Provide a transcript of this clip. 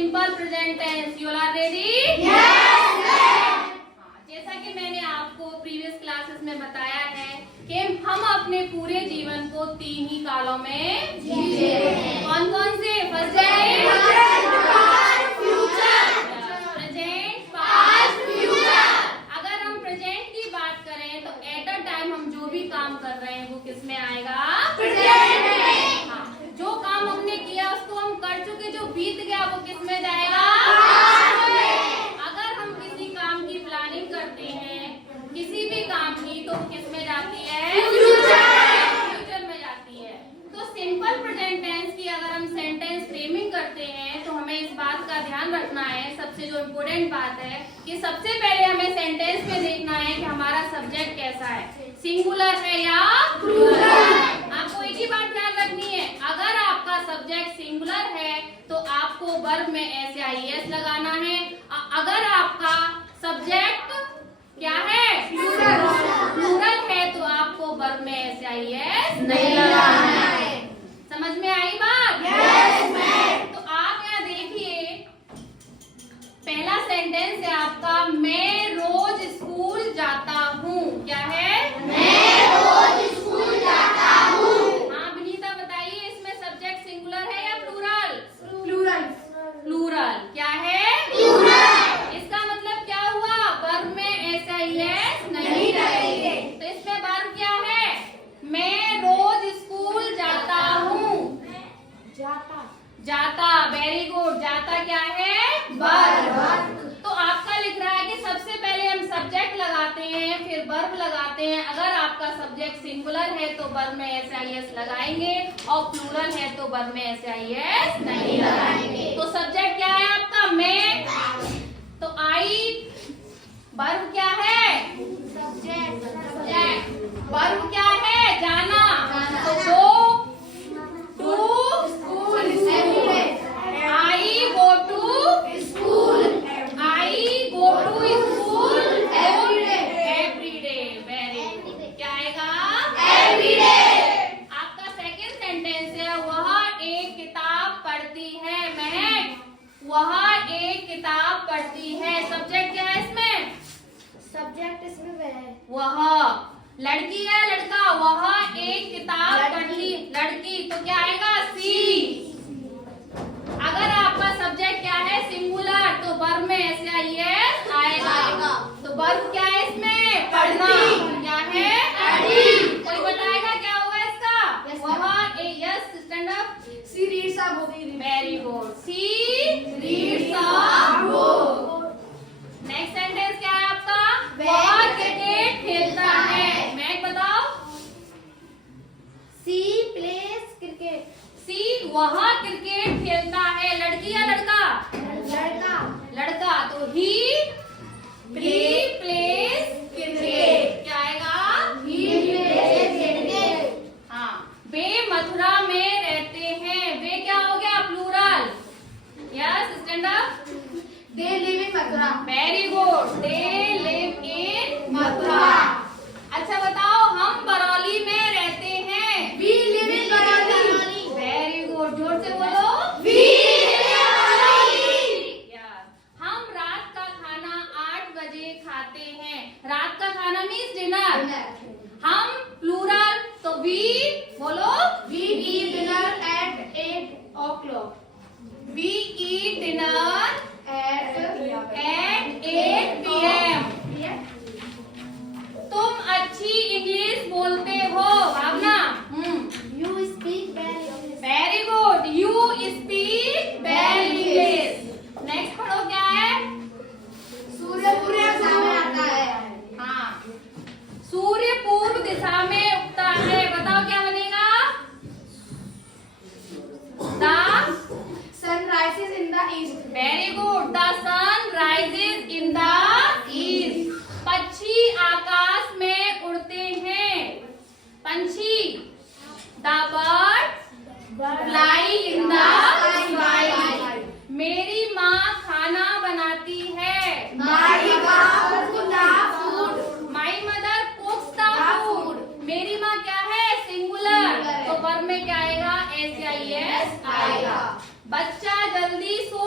Simple present tense. You are ready? जैसा कि मैंने आपको प्रीवियस क्लासेस में बताया है कि हम अपने पूरे जीवन को 3 ही कालों में जीते हैं। कौन कौन से? Present, present, past, future. अगर हम प्रेजेंट की बात करें तो एट अ टाइम हम जो भी काम कर रहे हैं वो किस में आएगा? प्रेजेंट में। हाँ, जो काम हमने किया उसको हम कर चुके, जो बीत गया वो किस में जाएगा? अगर हम किसी काम की प्लानिंग करते हैं, किसी भी काम की, तो किस में जाती है? फ्यूचर में जाती है। तो सिंपल प्रेजेंट टेंस की अगर हम सेंटेंस फ्रेमिंग करते हैं तो हमें इस बात का ध्यान रखना है, सबसे जो इम्पोर्टेंट बात है कि सबसे पहले हमें सेंटेंस में देखना है कि हमारा सब्जेक्ट कैसा है, सिंगुलर है या प्लूरल। आपको एक ही बात ध्यान रखनी है, अगर आपका सब्जेक्ट सिंगुलर है तो आपको वर्ब में SIS लगाना है। अगर आपका सब्जेक्ट क्या है? प्लूरल है तो आपको वर्ब में SIS नहीं लगाना है। समझ में आई बात? तो आप यहाँ देखिए, पहला सेंटेंस है आपका, मैं रोज स्कूल जाता हूँ। क्या है? मैं रोज स्कूल जाता हूँ। हाँ विनीता बताइए, इसमें सब्जेक्ट सिंगुलर है या प्लूरल? प्लूरल। क्या है? प्लूरल। इसका मतलब क्या हुआ? वर्ब में SIS नहीं लगेंगे। तो इसमें वर्ब क्या है? मैं रोज स्कूल जाता हूँ। जाता, वेरी गुड। जाता क्या है? वर्ब। तो आपका लिख रहा है कि सबसे पहले हम सब्जेक्ट लगाते हैं, फिर वर्ब लगाते हैं। अगर आपका सब्जेक्ट सिंगुलर है तो वर्ब में SIS लगाएंगे और प्लूरल है तो वर्ब में SIS नहीं लगाएंगे। तो सब्जेक्ट क्या है आपका? मैं। तो आई, वर्ब क्या है? सब्जेक्ट। वर्ब क्या है? जाना। तो go to school. I go to school. I go to school every day. Very good. क्या आएगा? Every day. आपका सेकंड सेंटेंस है, वह एक किताब पढ़ती है। महक, वह एक किताब पढ़ती है। सब्जेक्ट क्या है इसमें? सब्जेक्ट इसमें वह है। वह। लड़की है लड़का? वह एक किताब पढ़ती। लड़की, तो क्या आएगा? सी। अगर आपका सब्जेक्ट क्या है? सिंगुलर, तो वर्ब में SIS आएगा। तो वर्ब क्या है इसमें? पढ़ना। क्या है? कोई बताएगा क्या होगा इसका? वह एक, yes stand up. She reads a book. Very good. She reads a book. Next sentence क्या है आपका? वह क्रिकेट खेलता है। मैं बताओ। सी प्लेस क्रिकेट। सी, वह क्रिकेट खेलता है। लड़की या लड़का? लड़का। तो ही प्लेस क्रिकेट। क्या आएगा? हाँ। वे मथुरा में रहते हैं। वे क्या हो गया? Plural. Yes stand up. They live in Mathura. Very good. They live in Mathura. अच्छा बताओ, हम बरौली में रहते हैं। We live in Barauli. Very good. जोर से बोलो। We live in Barauli. हम रात का खाना 8 बजे खाते हैं। रात का खाना मीन्स डिनर। हम प्लूरल, तो वी बोलो। We eat dinner at 8 o'clock. We eat dinner At 8 PM. तुम अच्छी इंग्लिश बोलते हो। Bhavna. You speak well English. Very good. You speak well English. Next पढ़ो क्या है? सूर्य पूर्व दिशा में आता है। हाँ, सूर्य पूर्व दिशा में उगता है। बताओ क्या बनेगा? The Sun rises in the east. Very good. The sun rises in the east. पक्षी आकाश में उड़ते हैं। पंछी, the bird fly in the sky. मेरी माँ खाना बनाती है। My mother cooks the food. My mother कुक्स the food. मेरी माँ क्या है? सिंगुलर। तो वर्ब में क्या आएगा? SIS आएगा। बच्चा जल्दी सो